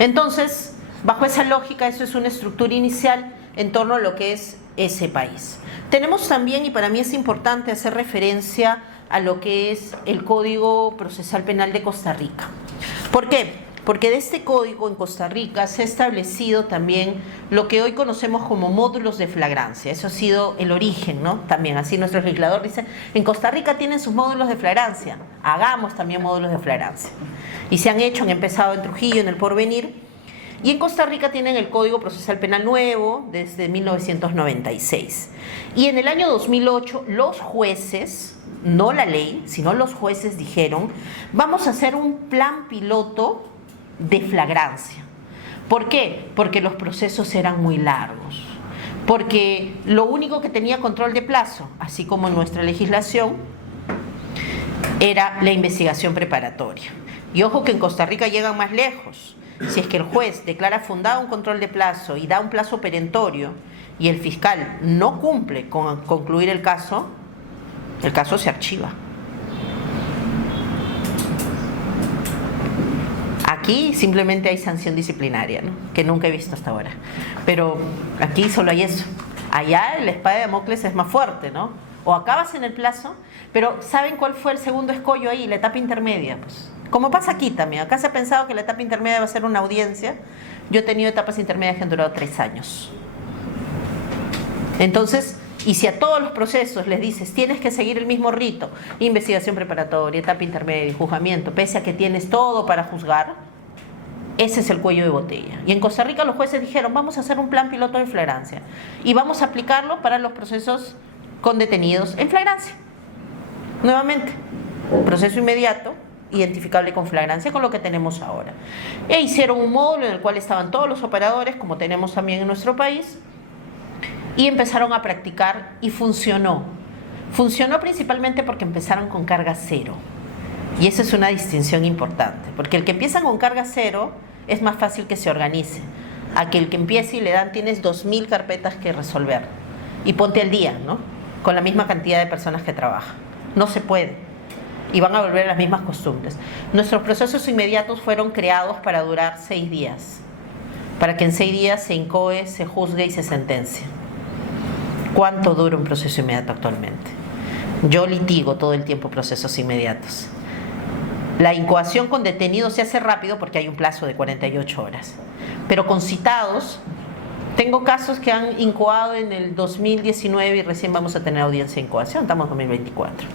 Entonces, bajo esa lógica, eso es una estructura inicial en torno a lo que es ese país. Tenemos también, y para mí es importante hacer referencia a lo que es el Código Procesal Penal de Costa Rica. ¿Por qué? Porque de este código en Costa Rica se ha establecido también lo que hoy conocemos como módulos de flagrancia. Eso ha sido el origen, ¿no? También así nuestro legislador dice, en Costa Rica tienen sus módulos de flagrancia, hagamos también módulos de flagrancia. Y se han hecho, han empezado en Trujillo, en El Porvenir, y en Costa Rica tienen el Código Procesal Penal nuevo desde 1996. Y en el año 2008 los jueces, no la ley, sino los jueces dijeron, vamos a hacer un plan piloto de flagrancia. ¿Por qué? Porque los procesos eran muy largos, porque lo único que tenía control de plazo, así como en nuestra legislación, era la investigación preparatoria. Y ojo que en Costa Rica llegan más lejos. Si es que el juez declara fundado un control de plazo y da un plazo perentorio y el fiscal no cumple con concluir el caso se archiva. Aquí simplemente hay sanción disciplinaria, ¿no? Que nunca he visto hasta ahora. Pero aquí solo hay eso. Allá la espada de Damocles es más fuerte, ¿no? O acabas en el plazo, pero ¿saben cuál fue el segundo escollo ahí? La etapa intermedia, pues. Como pasa aquí también. Acá se ha pensado que la etapa intermedia va a ser una audiencia. Yo he tenido etapas intermedias que han durado 3 años. Entonces, y si a todos los procesos les dices, tienes que seguir el mismo rito, investigación preparatoria, etapa intermedia, juzgamiento, pese a que tienes todo para juzgar, ese es el cuello de botella. Y en Costa Rica los jueces dijeron, vamos a hacer un plan piloto de flagrancia y vamos a aplicarlo para los procesos con detenidos en flagrancia. Nuevamente, proceso inmediato, identificable con flagrancia, con lo que tenemos ahora. E hicieron un módulo en el cual estaban todos los operadores, como tenemos también en nuestro país, y empezaron a practicar y funcionó. Funcionó principalmente porque empezaron con carga cero. Y esa es una distinción importante, porque el que empieza con carga cero es más fácil que se organice. A que el que empiece y le dan, tienes 2000 carpetas que resolver. Y ponte al día, ¿no? Con la misma cantidad de personas que trabajan. No se puede. Y van a volver a las mismas costumbres. Nuestros procesos inmediatos fueron creados para durar 6 días. Para que en 6 días se incoe, se juzgue y se sentencie. ¿Cuánto dura un proceso inmediato actualmente? Yo litigo todo el tiempo procesos inmediatos. La incoación con detenidos se hace rápido porque hay un plazo de 48 horas. Pero con citados, tengo casos que han incoado en el 2019 y recién vamos a tener audiencia de incoación, estamos en 2024.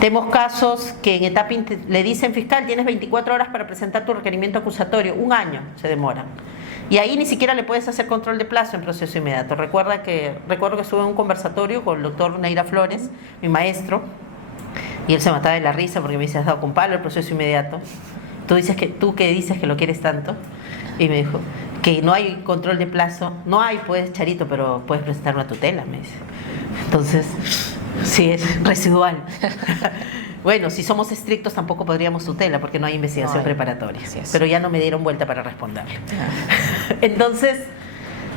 Tenemos casos que en etapa le dicen, fiscal, tienes 24 horas para presentar tu requerimiento acusatorio, 1 año se demora. Y ahí ni siquiera le puedes hacer control de plazo en proceso inmediato. Recuerdo que estuve en un conversatorio con el doctor Neira Flores, mi maestro, y él se mataba de la risa porque me dice, has dado con palo el proceso inmediato. Tú que dices que lo quieres tanto. Y me dijo que no hay control de plazo. No hay, pues, Charito, pero puedes presentar una tutela, me dice. Entonces, sí, es residual. Bueno, si somos estrictos tampoco podríamos tutela porque no hay investigación preparatoria. Pero ya no me dieron vuelta para responderle. Entonces,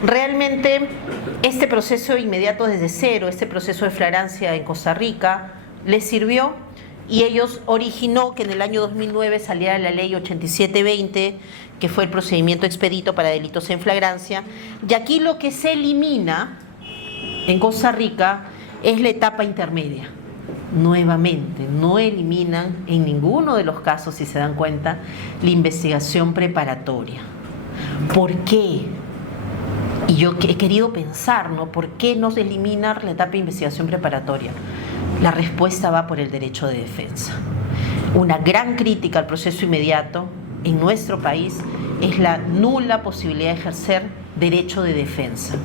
realmente este proceso inmediato desde cero, este proceso de flagrancia en Costa Rica, les sirvió y ellos originó que en el año 2009 saliera la ley 8720, que fue el procedimiento expedito para delitos en flagrancia. Y aquí lo que se elimina en Costa Rica es la etapa intermedia. Nuevamente, no eliminan en ninguno de los casos, si se dan cuenta, la investigación preparatoria. ¿Por qué? Y yo he querido pensar, ¿no? ¿Por qué no se elimina la etapa de investigación preparatoria? La respuesta va por el derecho de defensa. Una gran crítica al proceso inmediato en nuestro país es la nula posibilidad de ejercer derecho de defensa.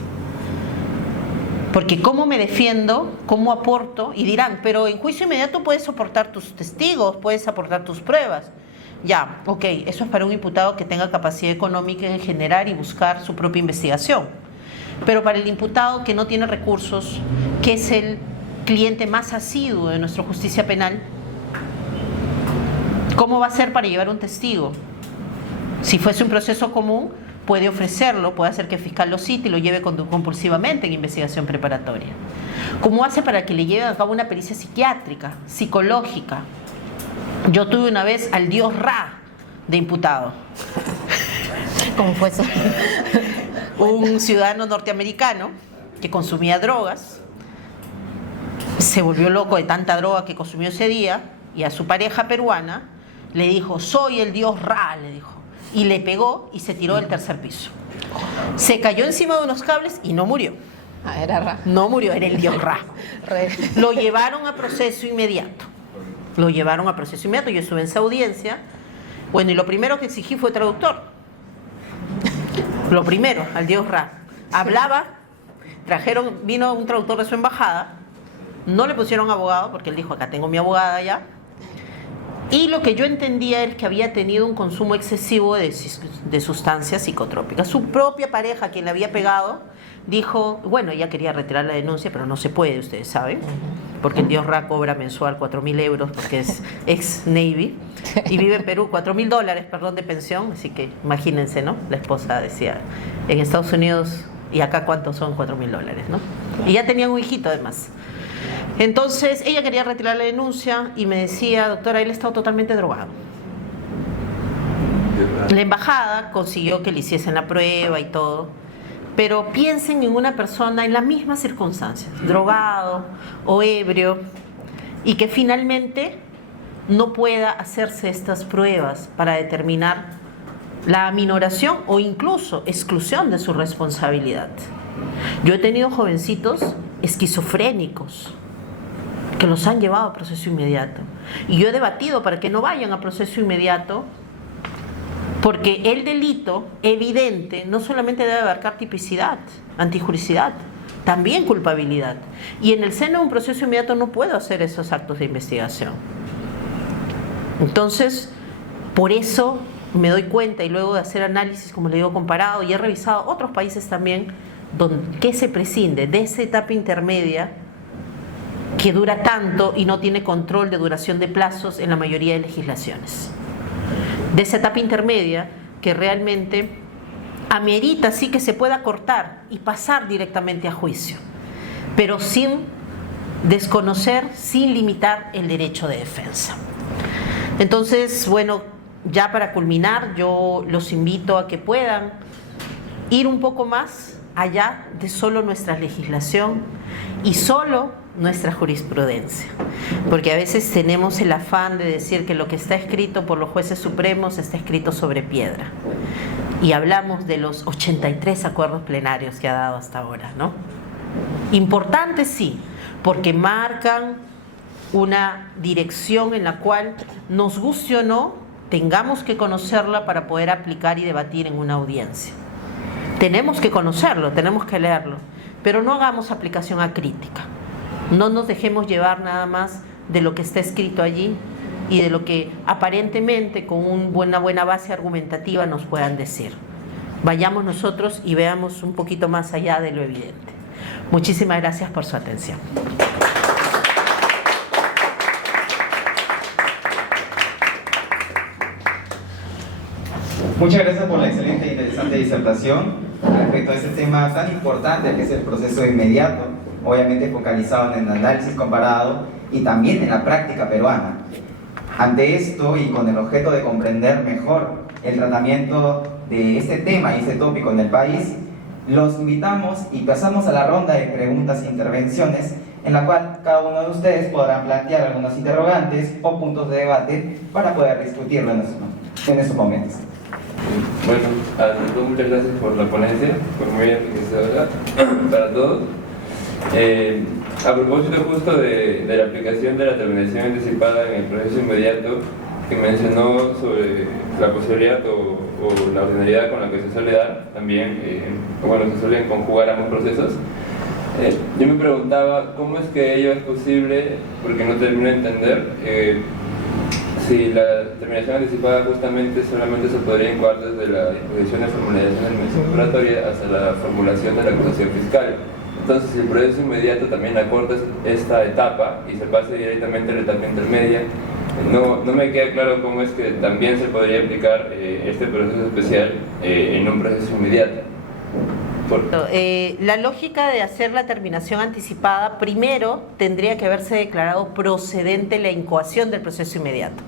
Porque ¿cómo me defiendo? ¿Cómo aporto? Y dirán, pero en juicio inmediato puedes soportar tus testigos, puedes aportar tus pruebas. Ya, ok, eso es para un imputado que tenga capacidad económica en generar y buscar su propia investigación. Pero para el imputado que no tiene recursos, que es el cliente más asiduo de nuestra justicia penal, ¿cómo va a ser para llevar un testigo? Si fuese un proceso común, puede ofrecerlo, puede hacer que el fiscal lo cite y lo lleve compulsivamente en investigación preparatoria. ¿Cómo hace para que le lleven a cabo una pericia psiquiátrica, psicológica? Yo tuve una vez al dios Ra de imputado. ¿Cómo fue eso? Un ciudadano norteamericano que consumía drogas, se volvió loco de tanta droga que consumió ese día y a su pareja peruana le dijo, soy el dios Ra, le dijo. Y le pegó y se tiró del 3er piso. Se cayó encima de unos cables y no murió. Ah, era Ra. No murió, era el dios Ra. Lo llevaron a proceso inmediato. Yo estuve en esa audiencia. Bueno, y lo primero que exigí fue traductor. Lo primero, al dios Ra. Hablaba, vino un traductor de su embajada. No le pusieron abogado porque él dijo, acá tengo mi abogada ya. Y lo que yo entendía es que había tenido un consumo excesivo de sustancias psicotrópicas. Su propia pareja, quien le había pegado, dijo, bueno, ella quería retirar la denuncia, pero no se puede, ustedes saben, porque el dios Ra cobra mensual 4.000 euros porque es ex-Navy y vive en Perú, $4.000, perdón, de pensión, así que imagínense, ¿no? La esposa decía, en Estados Unidos, y acá ¿cuántos son $4.000, no? Y ya tenían un hijito además. Entonces, ella quería retirar la denuncia y me decía, doctora, él ha estado totalmente drogado. La embajada consiguió que le hiciesen la prueba y todo, pero piensen en una persona en las mismas circunstancias, drogado o ebrio, y que finalmente no pueda hacerse estas pruebas para determinar la aminoración o incluso exclusión de su responsabilidad. Yo he tenido jovencitos esquizofrénicos que los han llevado a proceso inmediato, y yo he debatido para que no vayan a proceso inmediato, porque el delito evidente no solamente debe abarcar tipicidad, antijuricidad, también culpabilidad, y en el seno de un proceso inmediato no puedo hacer esos actos de investigación. Entonces, por eso me doy cuenta, y luego de hacer análisis, como le digo, comparado, y he revisado otros países también, que se prescinde de esa etapa intermedia que dura tanto y no tiene control de duración de plazos en la mayoría de legislaciones. De esa etapa intermedia que realmente amerita sí que se pueda cortar y pasar directamente a juicio, pero sin desconocer, sin limitar el derecho de defensa. Entonces, bueno, ya para culminar, yo los invito a que puedan ir un poco más allá de solo nuestra legislación y solo nuestra jurisprudencia, porque a veces tenemos el afán de decir que lo que está escrito por los jueces supremos está escrito sobre piedra, y hablamos de los 83 acuerdos plenarios que ha dado hasta ahora, ¿no? Importantes sí, porque marcan una dirección en la cual, nos guste o no, tengamos que conocerla para poder aplicar y debatir en una audiencia. Tenemos que conocerlo, tenemos que leerlo, pero no hagamos aplicación acrítica. No nos dejemos llevar nada más de lo que está escrito allí y de lo que aparentemente con una buena base argumentativa nos puedan decir. Vayamos nosotros y veamos un poquito más allá de lo evidente. Muchísimas gracias por su atención. Muchas gracias por la excelente e interesante disertación respecto a este tema tan importante que es el proceso inmediato, obviamente focalizado en el análisis comparado y también en la práctica peruana. Ante esto y con el objeto de comprender mejor el tratamiento de este tema y este tópico en el país, los invitamos y pasamos a la ronda de preguntas e intervenciones, en la cual cada uno de ustedes podrá plantear algunos interrogantes o puntos de debate para poder discutirlo en estos momentos. Bueno, ante todo, muchas gracias por la ponencia, fue muy enriquecedora para todos. A propósito justo de la aplicación de la terminación anticipada en el proceso inmediato, que mencionó sobre la posibilidad o la ordinariedad con la que se suele dar también, se suelen conjugar ambos procesos. Yo me preguntaba cómo es que ello es posible, porque no termino de entender si la terminación anticipada justamente solamente se podría incoar desde la disposición de formalización del mención preparatoria hasta la formulación de la acusación fiscal. Entonces, si el proceso inmediato también acorta esta etapa y se pasa directamente a la etapa intermedia, no me queda claro cómo es que también se podría aplicar este proceso especial en un proceso inmediato. La lógica de hacer la terminación anticipada, primero tendría que haberse declarado procedente la incoación del proceso inmediato.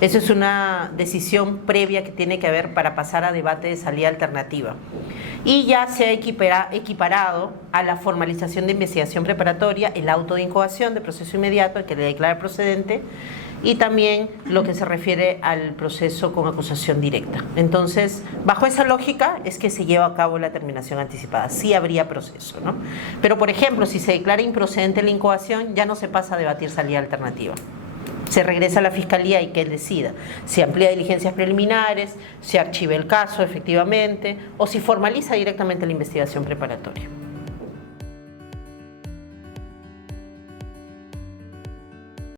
Eso es una decisión previa que tiene que haber para pasar a debate de salida alternativa. Y ya se ha equiparado a la formalización de investigación preparatoria el auto de incoación del proceso inmediato, el que le declara procedente, y también lo que se refiere al proceso con acusación directa. Entonces, bajo esa lógica es que se lleva a cabo la terminación anticipada. Sí habría proceso, ¿no? Pero, por ejemplo, si se declara improcedente la incoación, ya no se pasa a debatir salida alternativa. Se regresa a la Fiscalía y que él decida. Si amplía diligencias preliminares, si archiva el caso efectivamente, o si formaliza directamente la investigación preparatoria.